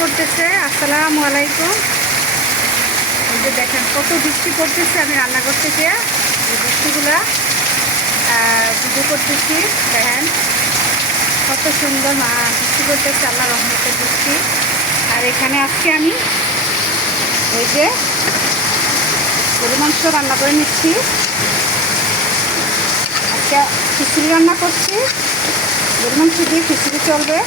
পড়তেছে। আসসালামু আলাইকুম। এই যে দেখেন কত বৃষ্টি পড়তেছে, আমি রান্নাঘর থেকে এই বৃষ্টিগুলা ভিডিও করতেছি। দেখেন কত সুন্দর বৃষ্টি পড়তেছে, আল্লাহ রহমতের বৃষ্টি। আর এখানে আজকে আমি এই যে গরু মাংস রান্না করে নিচ্ছি। আজকে খিচুড়ি রান্না করছি, গরু মাংস দিয়ে খিচুড়ি চলবে।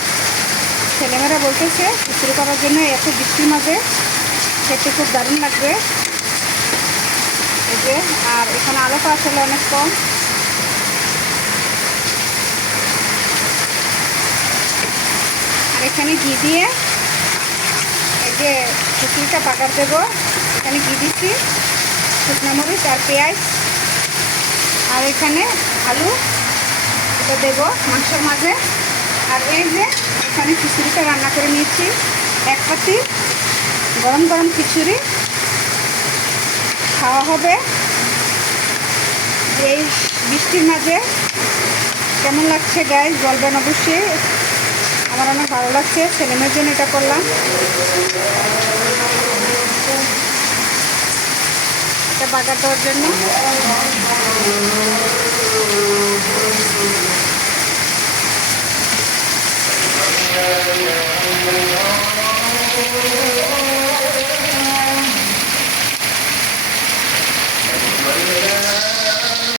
ছেলেমেয়েরা বলতেছে খিচুড়ি করার জন্য, এত বৃষ্টির মাঝে খেতে খুব দারুণ লাগবে। এই যে আর এখানে আলোটা আসলে অনেক কম। আর এখানে ঘি দিয়ে এই যে খিচুড়িটা পাকার দেবো। এখানে ঘি দিচ্ছি, শুকনো মরিচ আর পেঁয়াজ, আর এখানে আলু এটা দেবো মাংসের মাঝে। আর এই যে এখানে খিচুড়িটা রান্না করে নিয়েছি, এক পাতি গরম গরম খিচুড়ি খাওয়া হবে এই বৃষ্টির মাঝে। কেমন লাগছে গাইস বলবেন অবশ্যই। আমার অনেক ভালো লাগছে, ছেলেমেয়ের জন্য এটা করলাম। এটা বাগার দেওয়ার জন্য।